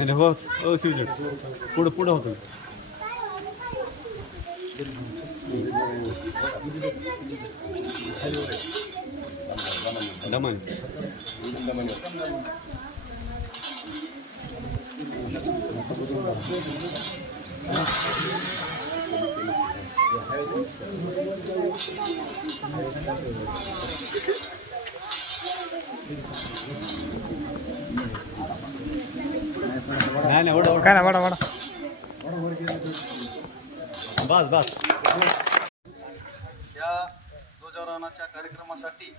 नाही नाही हो हो शिवजी पुढं पुढं होतं दमन नाही नाही ओढ काय ना वाडा वाडा बस बस. या ध्वजारोहणाच्या कार्यक्रमासाठी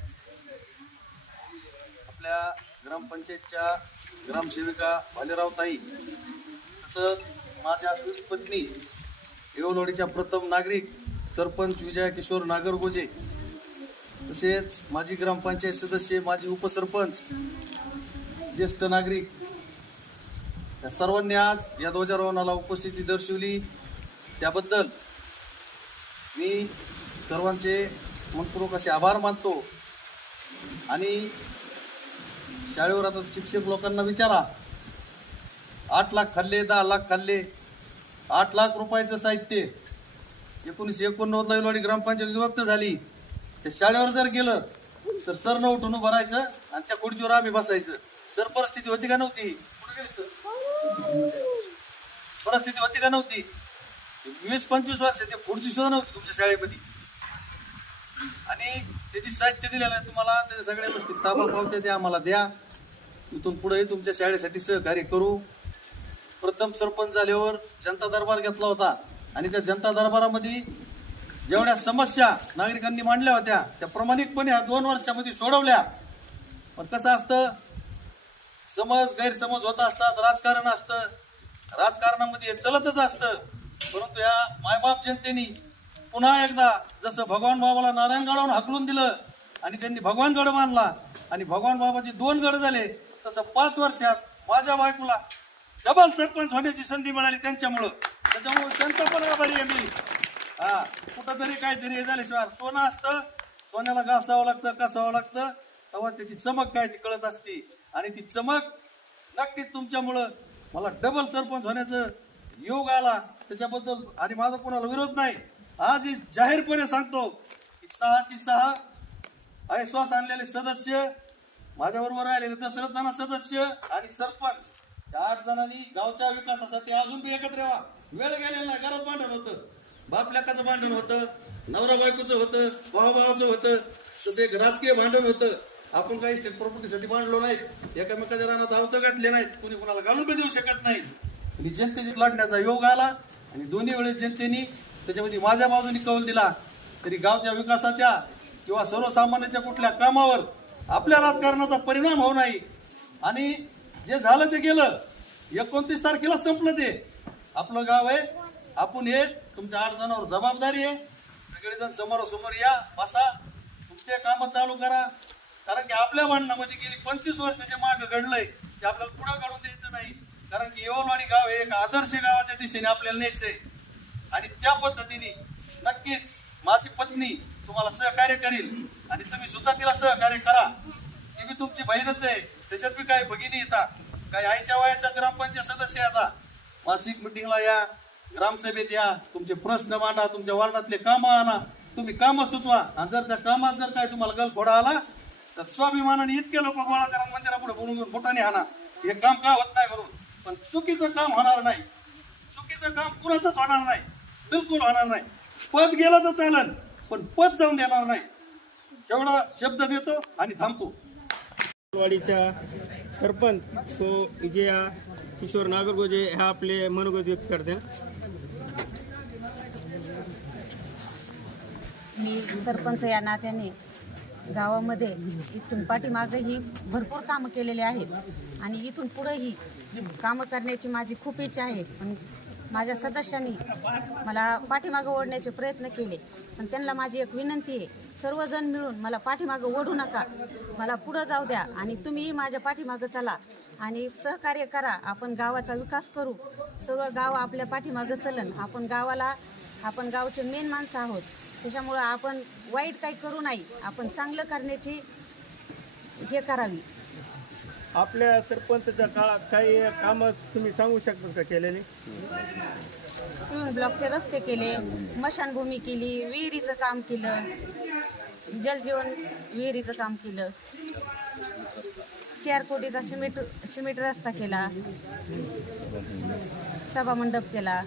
आपल्या ग्रामपंचायतच्या ग्रामसेविका भालेरावताई तसंच माझ्या पत्नी येवलवाडीच्या प्रथम नागरिक सरपंच विजया किशोर नागरगोजे तसेच माजी ग्रामपंचायत सदस्य माजी उपसरपंच ज्येष्ठ नागरिक त्या सर्वांनी आज या ध्वजारोहणाला उपस्थिती दर्शवली. त्याबद्दल मी सर्वांचे मनपूर्वक असे आभार मानतो. आणि शाळेवर आता शिक्षक लोकांना विचारा. आठ लाख खाल्ले दहा लाख खाल्ले आठ लाख रुपयाचं साहित्य. एकोणीसशे एकोणनव्वदला येलवाडी ग्रामपंचायत विभक्त झाली. त्या शाळेवर जर गेलं तर सरनं उठून उभं राहायचं आणि त्या खुर्चीवर आम्ही बसायचं. सर परिस्थिती होती का नव्हती कुठे गेली सर? परिस्थिती होती का नव्हती? वीस पंचवीस वर्ष ते खुर्ची सुद्धा नव्हती तुमच्या शाळेमध्ये. आणि त्याची साहित्य दिलेलं आहे तुम्हाला त्याच्या सगळ्या गोष्टी ताबा पावत्या द्या आम्हाला द्या. इथून पुढे तुमच्या शाळेसाठी सहकार्य करू. प्रथम सरपंच झाल्यावर जनता दरबार घेतला होता. आणि त्या जनता दरबारामध्ये जेवढ्या समस्या नागरिकांनी मांडल्या होत्या त्या प्रामाणिकपणे ह्या दोन वर्षामध्ये सोडवल्या. पण कसं असतं समज गैरसमज होत असतात राजकारण असतं. राजकारणामध्ये हे चलतच असतं. परंतु या मायबाप जनतेने पुन्हा एकदा जसं भगवान बाबाला नारायणगडावरून हाकलून दिलं आणि त्यांनी भगवान गड मानला आणि भगवान बाबाचे दोन गड झाले तसं पाच वर्षात माझ्या बायकोला डबल सरपंच होण्याची संधी मिळाली त्यांच्यामुळं. त्याच्यामुळे त्यांचा पण आभारी आहे मी. हा कुठंतरी काहीतरी हे झाल्याशिवाय सोनं असतं. सोन्याला घासावं लागतं कसावं लागतं. तेव्हा त्याची चमक काय ती कळत असते. आणि ती चमक नक्कीच तुमच्यामुळं मला डबल सरपंच होण्याचं योग आला. त्याच्याबद्दल आणि माझा कोणाला विरोध नाही. आज ही जाहीरपणे सांगतो की सहाची सहा ऐश्वास आणलेले सदस्य माझ्याबरोबर राहिलेले दशरथ नाना सदस्य आणि सरपंच त्या आठ जणांनी गावच्या विकासासाठी अजून बी एकत्र यावा. वेळ गेलेला घरात भांडण होतं. बाप लेकाचं भांडण होतं. नवरा बायकोचं होतं. भावाभावाचं होतं. तसं एक राजकीय भांडण होतं. आपण काही स्टेट प्रॉपर्टीसाठी मांडलो नाहीत. एकामेकाच्या रानात आवतं घातले नाहीत. कोणी कोणाला घालून बी देऊ शकत नाही आणि जनतेची लढण्याचा योग आला आणि दोन्ही वेळेस जनतेने त्याच्यामध्ये माझ्या बाजूने कौल दिला. तरी गावच्या विकासाच्या किंवा सर्वसामान्याच्या कुठल्या कामावर आपल्या राजकारणाचा परिणाम होऊ नाही. आणि जे झालं ते गेलं. एकोणतीस तारखेला संपलं ते. आपलं गाव आहे. आपण हे तुमच्या आठ जणांवर जबाबदारी आहे. सगळेजण समोरासमोर या. बसा. तुमचे कामं चालू करा. आपल्या म्हणण्यामध्ये गेली पंचवीस वर्ष जे मागं घडलंय ते आपल्याला पुढं काढून द्यायचं नाही. कारण की येवलवाडी गाव हे एक आदर्श गावाच्या दिशेने आपल्याला न्यायचंय आणि त्या पद्धतीने नक्कीच माझी पत्नी तुम्हाला सहकार्य करील आणि तुम्ही सुद्धा तिला सहकार्य करा. ती बी तुमची बहीणच आहे त्याच्यात बी काही भगिनी येतात काही आईच्या वयाच्या ग्रामपंचायत सदस्य आता मासिक मिटिंगला या ग्रामसभेत या तुमचे प्रश्न मांडा तुमच्या वार्डातले कामं आणा. तुम्ही कामं सुचवा. आणि जर त्या कामात जर काय तुम्हाला गलफोडा आला तर स्वाभिमानाने इतके लोक गोळा करा मंदिरापुढे बोलून मोठाने आणा हे काम का होत नाही म्हणून. पण चुकीचं काम होणार नाही. चुकीचं काम कुणाचंच होणार नाही. बिलकुल होणार नाही. पद गेलं तर चालन पण पद जाऊन देणार नाही. एवढा शब्द देतो आणि थांबतो. वाडीच्या सरपंच सो विजया किशोर नागरगोजे ह्या आपले मनोगत व्यक्त करते. मी सरपंच या नात्याने गावामध्ये इथून पाठीमागं ही भरपूर कामं केलेली आहेत. आणि इथून पुढंही कामं करण्याची माझी खूप इच्छा आहे. पण माझ्या सदस्यांनी मला पाठीमागं ओढण्याचे प्रयत्न केले. पण त्यांना माझी एक विनंती आहे सर्वजण मिळून मला पाठीमागं ओढू नका. मला पुढं जाऊ द्या आणि तुम्हीही माझ्या पाठीमागं चला आणि सहकार्य करा. आपण गावाचा विकास करू. सर्व गाव आपल्या पाठीमागं चलन. आपण गावाला आपण गावचे मेन माणसं आहोत. त्याच्यामुळं आपण वाईट काही करू नाही. आपण चांगलं करण्याची हे करावी. आपल्या सरपंचच्या काळात काही कामं तुम्ही सांगू शकता का केलेली ब्लॉकचे रस्ते केले मशानभूमी केली विहिरीचं काम केलं जलजीवन विहिरीचं काम केलं. चार कोटीचा सिमेंट सिमेंट रस्ता केला. सभामंडप केला.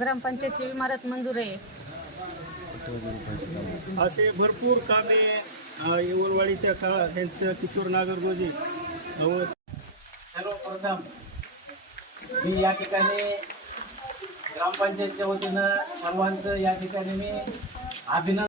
ग्रामपंचायतची इमारत मंजूर आहे. असे भरपूर कामे अ, येवलवाडीच्या काळात त्यांचं किशोर नागरगोजे व सर्वप्रथम मी या ठिकाणी ग्रामपंचायतच्या वतीनं सर्वांचं या ठिकाणी मी अभिनंदन